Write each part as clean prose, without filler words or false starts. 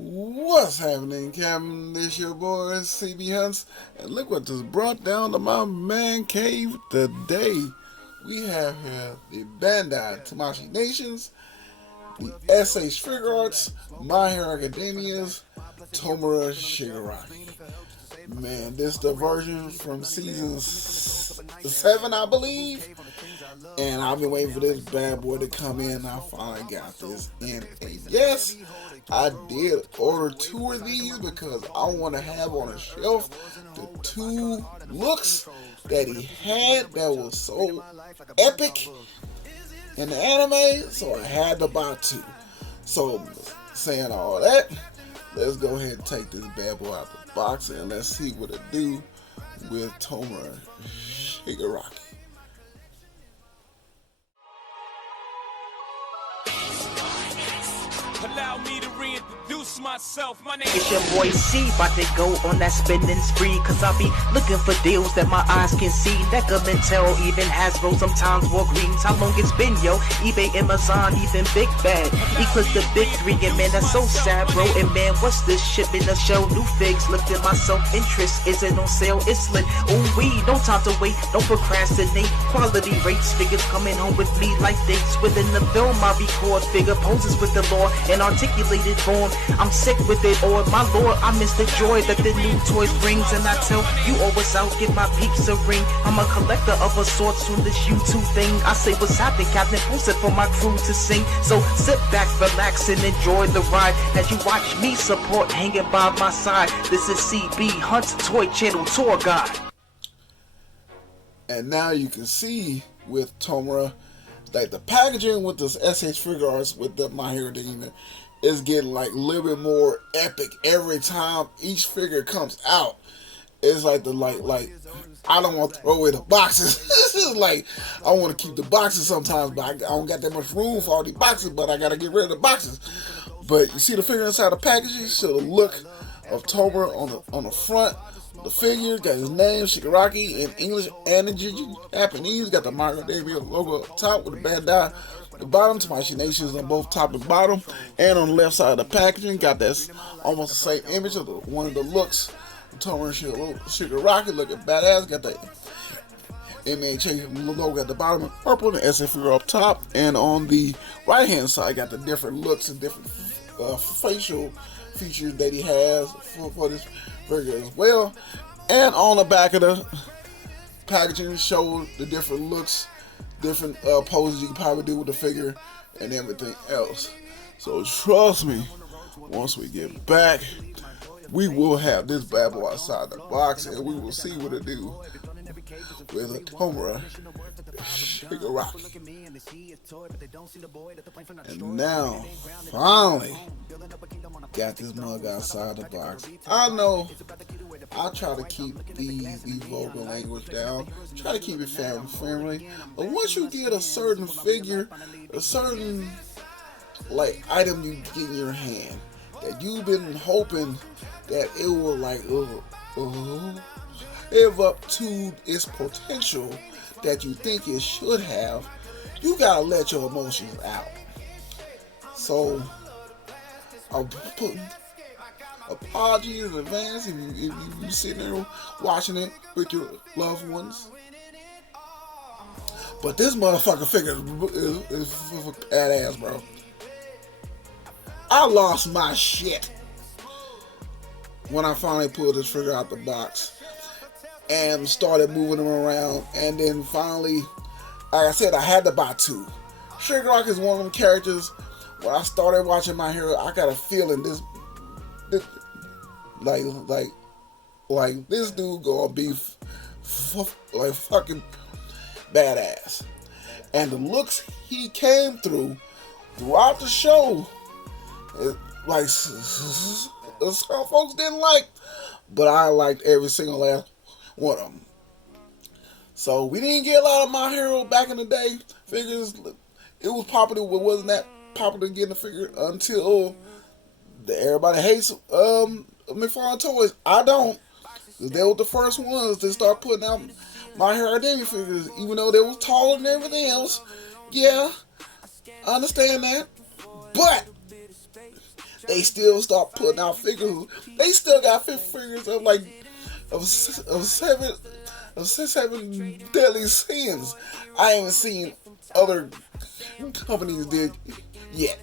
What's happening, Captain? This your boy cbhunts, and look what just brought down to my man cave today. We have here the Bandai Tamashii Nations, the S.H. Figuarts, My Hero Academia's Tomura Shigaraki. Man, this is the version from season 7, I believe. And I've been waiting for this bad boy to come in. I finally got this in. And yes, I did order 2 of these because I want to have on a shelf the 2 looks that he had that was so epic in the anime. So I had to buy 2. So saying all that, let's go ahead and take this bad boy out the box and let's see what it do with Tomura Shigaraki. Allow me to reintroduce myself. My name It's your boy C, about to go on that spending spree. Cause I be looking for deals that my eyes can see. Necker, Mintel, even Hasbro, sometimes Walgreens. How long it's been, yo? eBay, Amazon, even Big Bad. Eclipse the big 3, and man, that's so sad, bro. And man, what's this shit in a show? New figs, lifting my self-interest. Is it on sale? It's lit. Ooh, we no time to wait, don't procrastinate. Quality rates, figures coming home with me like dates. Within the film, I record figure poses with the law and articulated form. I'm sick with it, or my lord, I miss the joy that the new toys brings. And I tell you always out, give my peeps a ring. I'm a collector of a sorts from this YouTube thing. I say what's happening, Captain, post it for my crew to sing. So sit back, relax, and enjoy the ride as you watch me support hanging by my side. This is CB Hunt's Toy Channel Tour Guide. And now you can see with Tomura, like the packaging with this SH Figuarts with the My Hero Academia is getting like a little bit more epic every time each figure comes out. It's like I don't want to throw away the boxes. This is like I want to keep the boxes sometimes, but I don't got that much room for all these boxes. But I got to get rid of the boxes. But you see the figure inside the packaging, so the look of Tomura on the front. The figure got his name, Shigaraki, in English and in Japanese. Got the My Hero Academia logo up top with the Bandai. The bottom, Tamashii Nations on both top and bottom. And on the left side of the packaging, got that almost the same image of one of the looks. Tomura Shigaraki looking badass. Got the mmhmmgaming logo at the bottom in purple, and the SF figure up top. And on the right hand side, got the different looks and different facial features that he has for this figure as well. And on the back of the packaging show the different looks, different poses you can probably do with the figure and everything else. So trust me, once we get back, we will have this bad boy outside the box and we will see what it do with a Tomura Shigaraki. And now, finally, got this mug outside the box. I know I try to keep these vulgar language down, try to keep it family friendly, but once you get a certain figure, a certain like item you get in your hand that you've been hoping that it will live up to its potential that you think it should have, you gotta let your emotions out. So I'm putting apologies in advance if you sitting there watching it with your loved ones. But this motherfucker figure is badass, bro. I lost my shit when I finally pulled this figure out the box and started moving them around, and then finally, like I said, I had to buy 2. Shigaraki is one of them characters. When I started watching My Hero, I got a feeling this like this dude gonna be like fucking badass. And the looks he came throughout the show, like some folks didn't like, but I liked every single last one of them. So we didn't get a lot of My Hero back in the day figures. It was popular, but wasn't that popular getting a figure until everybody hates McFarlane Toys. I don't. They were the first ones to start putting out My Hero Academia figures, even though they was taller than everything else. Yeah, I understand that. But they still start putting out figures. They still got figures of like of seven deadly sins. I ain't seen other companies did yet.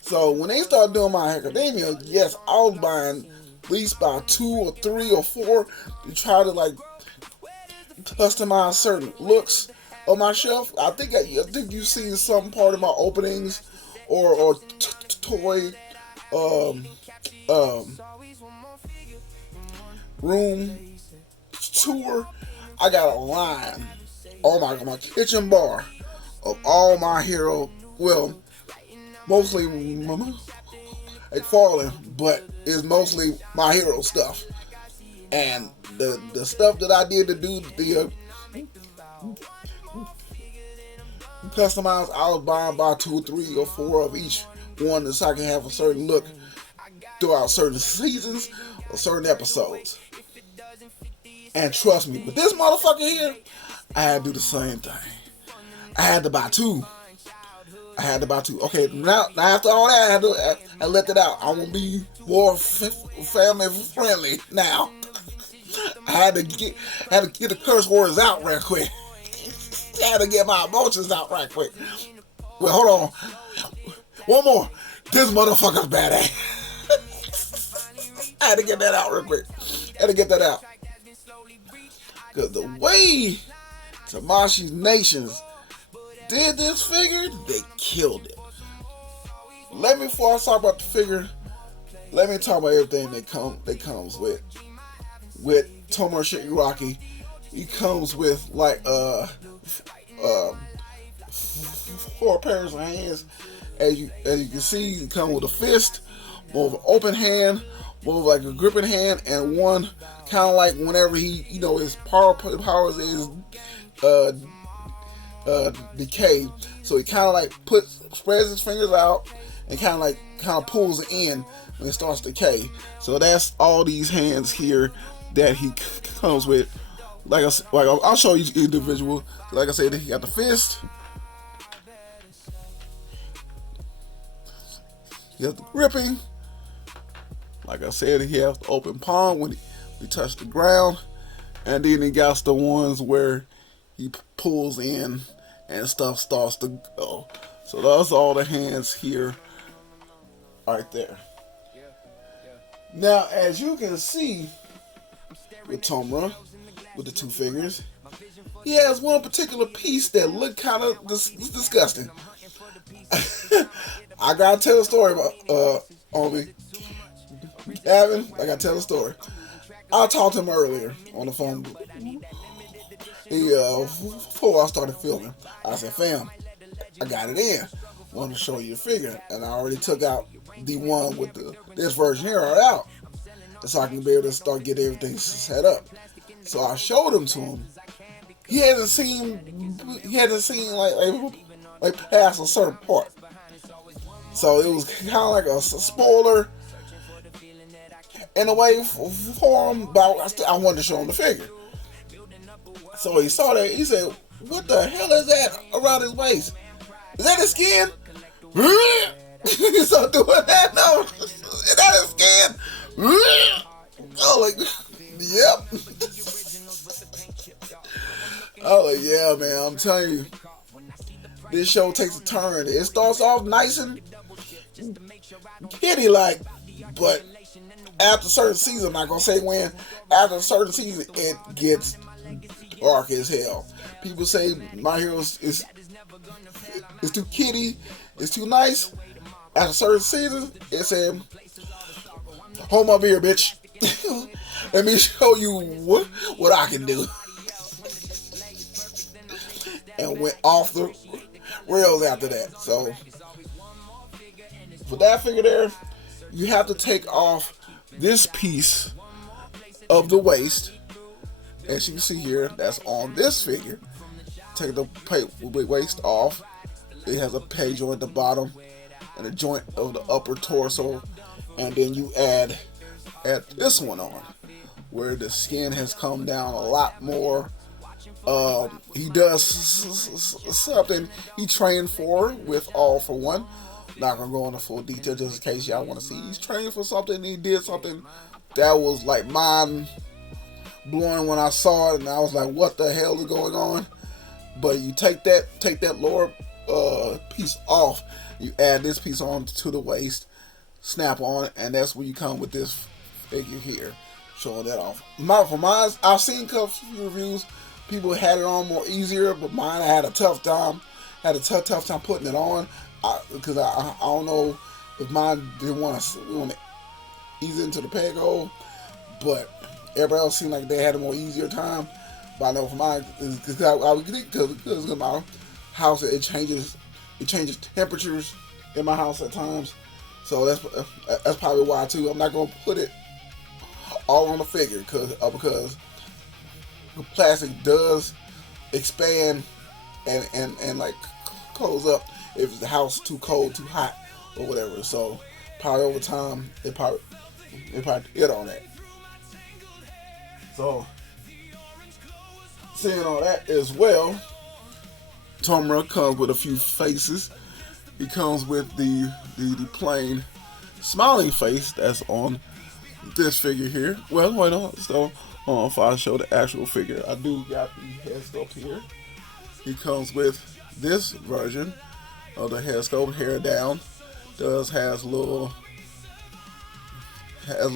So when they start doing My Academia, yes, I was buying at least by 2 or 3 or 4 to try to like customize certain looks on my shelf. I think you've seen some part of my openings or toy room tour. I got a line on my kitchen bar of all my hero. Well, mostly like falling, but it's mostly my hero stuff. And the stuff that I did to do the customize, I was buying by 2, 3, or 4 of each one, so I can have a certain look throughout certain seasons or certain episodes. And trust me, with this motherfucker here, I had to do the same thing. I had to buy 2. Okay, now after all that, I let it out. I want to be more family friendly now. I had to get the curse words out real quick. I had to get my emotions out right quick. Well, hold on. One more. This motherfucker's badass. I had to get that out real quick. Because the way Tamashii Nations did this figure, they killed it. Before I talk about the figure, let me talk about everything that comes with. With Tomura Shigaraki, he comes with like 4 pairs of hands. As you can see, he comes with a fist, more of an open hand, more of like a gripping hand, and one kind of like whenever he, his powers is decay. So he kind of like spreads his fingers out and kind of pulls it in when it starts to decay. So that's all these hands here that he comes with. I'll show you each individual. Like I said, he got the fist. He has the gripping. Like I said, he has the open palm when he touch the ground. And then he got the ones where he pulls in and stuff starts to go. So that's all the hands here right there. Now, as you can see with Tomura, with the 2 figures, he has one particular piece that looked kind of disgusting. I gotta tell a story about Omi. Gavin, I gotta tell a story. I talked to him earlier on the phone before I started filming. I said, fam, I got it in. Wanted to show you the figure. And I already took out the one with this version here out. So I can be able to start getting everything set up. So I showed him to him. He hadn't seen like past a certain part. So it was kind of like a spoiler in a way for him, but I wanted to show him the figure. So he saw that, he said, what the hell is that around his waist? Is that his skin? He started doing that. No, is that his skin? Oh, like, yep. Oh, yeah, man, I'm telling you, this show takes a turn. It starts off nice and kitty-like, but after a certain season, I'm not gonna say when, after a certain season, it gets dark as hell. People say My Hero is too kitty, it's too nice. After a certain season, it said, hold my beer, bitch. Let me show you what I can do. And went off the rails after that. So for that figure there, you have to take off this piece of the waist, as you can see here, that's on this figure. Take the waist off. It has a pay joint at the bottom and a joint of the upper torso, and then you add this one on, where the skin has come down a lot more. He does something he trained for with All For One, Not gonna go into full detail just in case y'all want to see. He's training for something. He did something that was like mind blowing when I saw it, and I was like, "What the hell is going on?" But you take that lower piece off, you add this piece on to the waist, snap on, and that's where you come with this figure here, showing that off. For mine, I've seen a few reviews. People had it on more easier, but mine I had a tough time. Had a tough time putting it on because I don't know if mine didn't want to ease into the peg hole, but everybody else seemed like they had a more easier time. But I know for mine, because my house it changes temperatures in my house at times, so that's probably why too. I'm not gonna put it all on the figure because the plastic does expand and like close up if the house is too cold, too hot, or whatever. So probably over time it probably hit on that. So seeing all that as well, Tomura comes with a few faces. He comes with the plain smiling face that's on this figure here. Well, wait on. So if I show the actual figure, I do got the head sculpt here. He comes with this version of the head sculpt, hair down. Has a little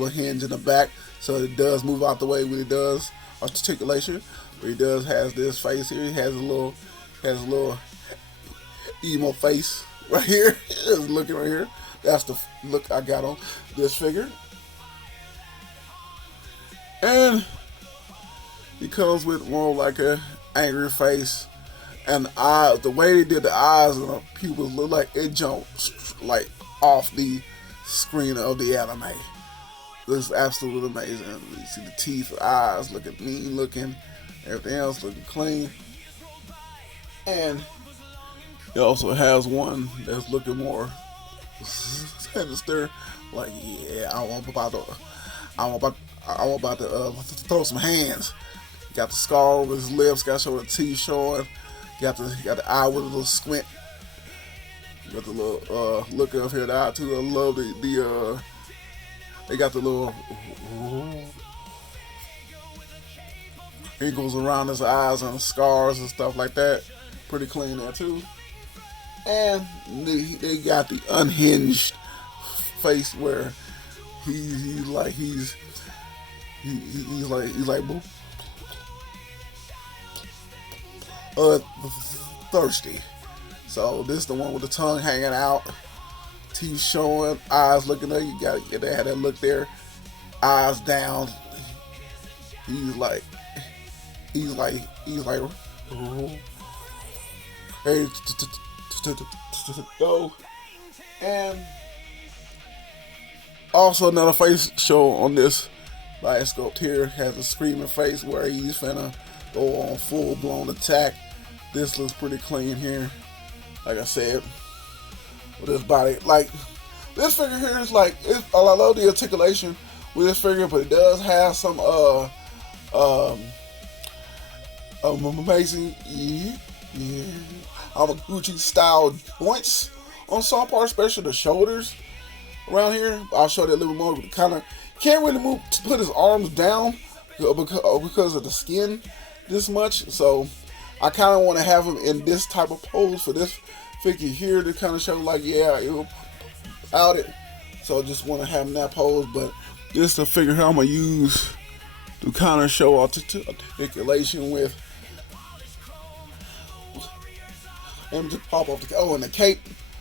hinge in the back, so it does move out the way when it does articulation. But he does has this face here. He has a little emo face right here. Just looking right here. That's the look I got on this figure. And he comes with more like a angry face, and the way they did the eyes and the pupils look like it jumped like off the screen of the anime. Looks absolutely amazing. You see the teeth, the eyes looking mean looking, everything else looking clean. And it also has one that's looking more sinister. Like, yeah, I'm about to throw some hands. Got the scar over his lips. Got to show the teeth showing. Got the eye with a little squint. Got the little look up here, the eye too. I love the they got the little wrinkles around his eyes and scars and stuff like that. Pretty clean there too. And they got the unhinged face where he's like thirsty. So this is the one with the tongue hanging out, teeth showing, eyes looking up. You gotta get that look there, eyes down. He's like ready to go. And also another face show on this Dai sculpt here has a screaming face where he's finna go on full blown attack. This looks pretty clean here. Like I said, with this body, like this figure here is like I love the articulation with this figure, but it does have some amazing Gucci style joints on some parts, especially the shoulders around here. I'll show that a little more. Kind of can't really move to put his arms down because of the skin this much. So I kind of want to have him in this type of pose for this figure here to kind of show like, yeah, it will out it. So I just want to have him in that pose. But this is the figure here I'm gonna use to kind of show articulation with. And just pop off and the cape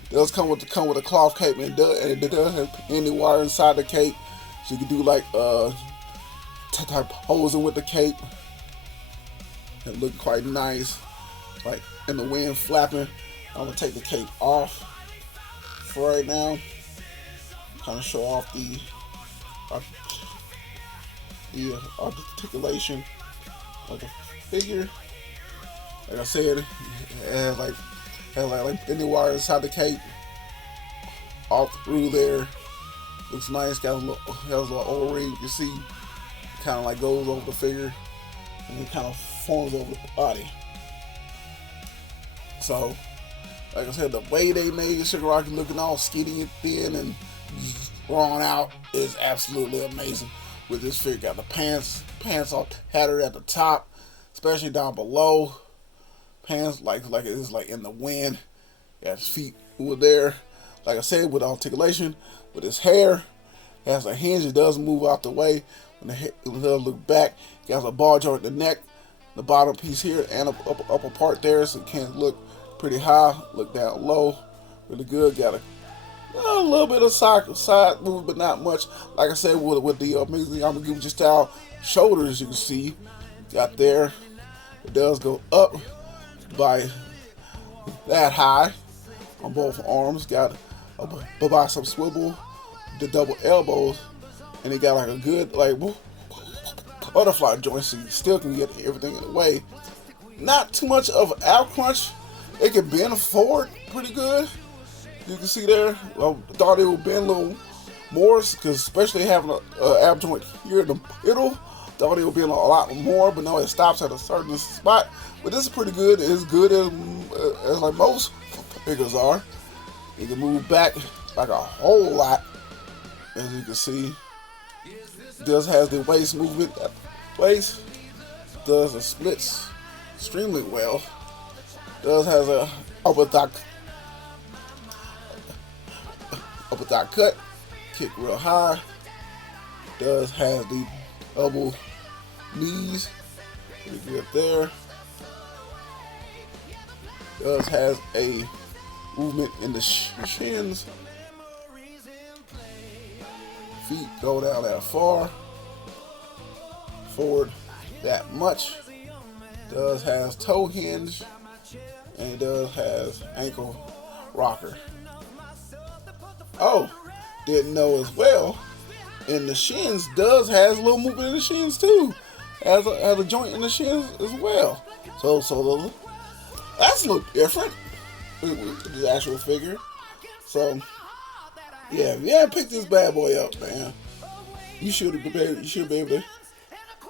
does come with a cloth cape, and it does have any wire inside the cape, so you can do like type posing with the cape. It look quite nice, like in the wind flapping. I'm gonna take the cape off for right now, kind of show off the articulation of the figure. Like I said, it has like any wire inside the cape, all through there. Looks nice. Got a little O-ring. You see, kind of like goes over the figure, and it kind of forms over the body. So Like I said, the way they made Shigaraki looking all skinny and thin and drawn out is absolutely amazing. With this figure, got the pants all tattered at the top, especially down below. Pants like it's like in the wind. Got his feet over there. Like I said, with articulation, with his hair, it has a hinge. It does move out the way when it does look back. It has a ball joint in the neck, the bottom piece here, and upper part there, so it can look pretty high, look down low, really good. Got a little bit of side move, but not much. Like I said, with the amazing Yamaguchi style shoulders, you can see got there. It does go up by that high on both arms. Got a bicep swivel, the double elbows, and it got like a good like butterfly joint, so you still can get everything in the way. Not too much of an ab crunch. It can bend forward pretty good. You can see there. I thought it would bend a little more, because especially having an ab joint here in the middle, thought it would bend a lot more, but no, it stops at a certain spot. But this is pretty good. It's good as like most figures are. It can move back like a whole lot, as you can see. It does has the waist movement. Waist does the splits extremely well. Does has a upper thigh cut, kick real high. Does has the elbow knees, pretty good there. Does has a movement in the shins. Feet go down that far, forward that much. Does has toe hinge, and it does has ankle rocker. Oh, didn't know as well. And the shins does has a little movement in the shins too. Has a joint in the shins as well. So that's a little different with the actual figure. So yeah, if you haven't picked this bad boy up, man, you should be able to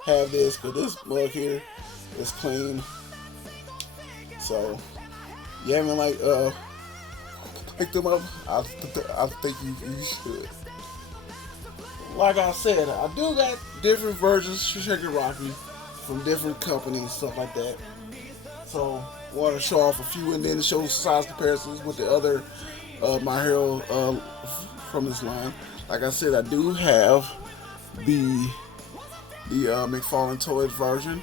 have this, because this mug here is clean. So you haven't like picked them up, I think you should. Like I said, I do got different versions of Shigaraki from different companies, stuff like that. So I want to show off a few and then show size comparisons with the other My Hero from this line. Like I said, I do have the McFarlane Toys version.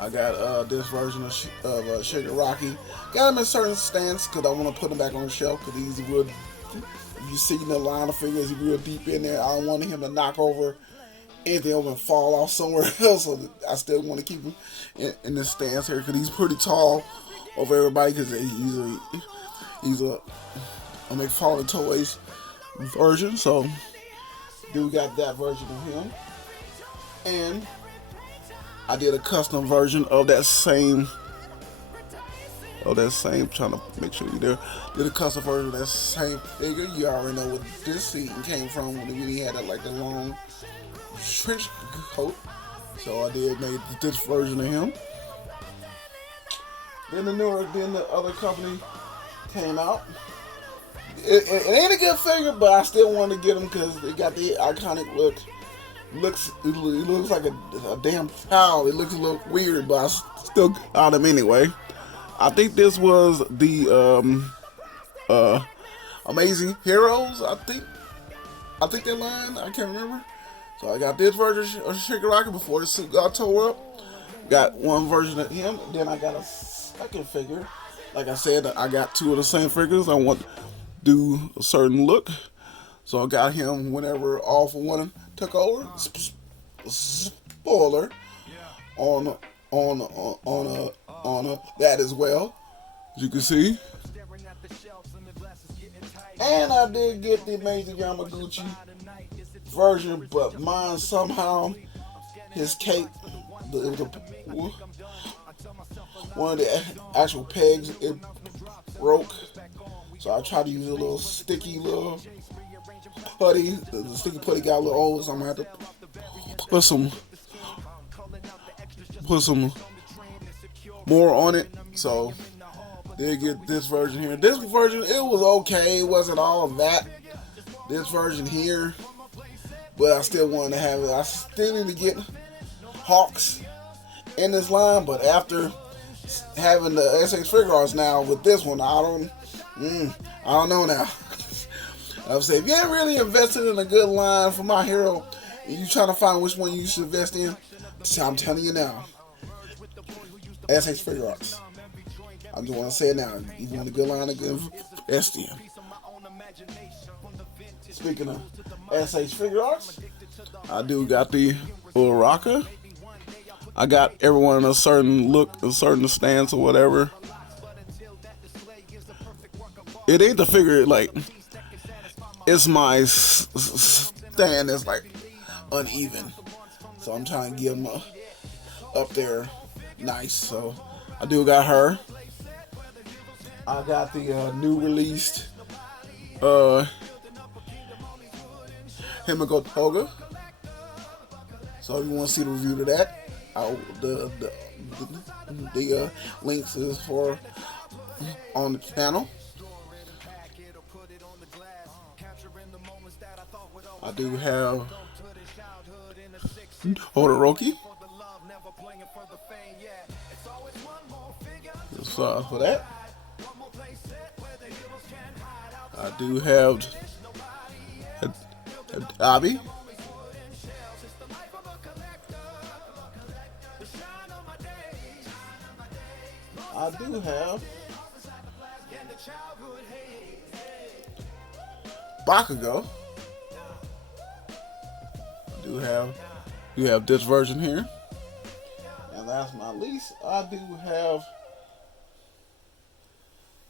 I got this version of Shigaraki. Got them in certain stance because I want to put them back on the shelf, because he's real. You see the line of figures, he's real deep in there. I don't want him to knock over anything over and fall off somewhere else. So I still want to keep him in this stance here, because he's pretty tall over everybody, because he's a McFarlane Toys version. So we got that version of him, and I did a custom version of that same. Trying to make sure you're there. Did a custom version of that same figure. You already know what this scene came from when he had that, like the long trench coat. So I made this version of him. Then the other company came out. It ain't a good figure, but I still want to get him because it got the iconic look. It looks like a damn child. It looks a little weird, but I still got him anyway. I think this was the Amazing Heroes. I think that line. I can't remember. So I got this version of Shigaraki before the suit got tore up. Got one version of him. Then I got a second figure. Like I said, I got two of the same figures. I want to do a certain look, so I got him whenever All For One took over. Spoiler on that as well, as you can see. And I did get the Amazing Yamaguchi version, but mine somehow, his cape, one of the actual pegs, it broke. So I tried to use a little sticky little putty. The sticky putty got a little old, so I'm gonna have to put some more on it. So Did get this version here. This version, it was okay. It wasn't all of that. This version here, but I still wanted to have it. I still need to get Hawks in this line, but after having the SH Figuarts now with this one, I don't know now. I would say if you ain't really invested in a good line for my hero, and you trying to find which one you should invest in, I'm telling you now, SH Figuarts. I just want to say it now. You want a good line to invest in. Speaking of SH Figuarts, I do got the Uraka. I got everyone in a certain look, a certain stance or whatever. It ain't the figure, like, it's my stand that's like uneven. So I'm trying to get them up there nice. So I do got her. I got the new released Toga. So if you want to see the review to that, the links is for on the channel. I do have Todoroki. So for that, I do have Abby. I do have Bakugo. You have this version here, and last but not least, I do have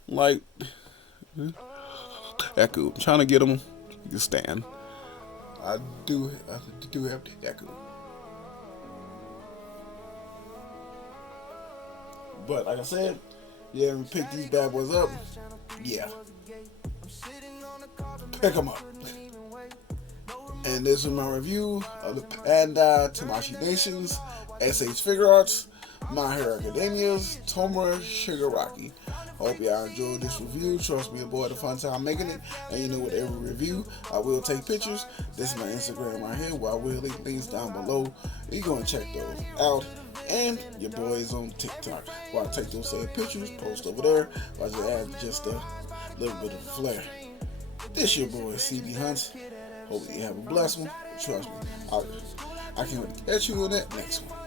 like Echo. I'm trying to get him to stand. I do have Echo, but like I said, you haven't picked these bad boys up. Yeah, pick them up. And this is my review of the Bandai Tamashii Nations, S.H Figuarts, My Hero Academia's Tomura Shigaraki. Hope y'all enjoyed this review. Trust me, boy, the fun time making it. And you know, with every review, I will take pictures. This is my Instagram right here, where I will leave links down below. You're going to check those out. And your boy is on TikTok, where I take those same pictures, post over there, where I just add just a little bit of flair. This your boy, cbhunts. Hope you have a blessed one. Trust me, I can't wait to catch you in that next one.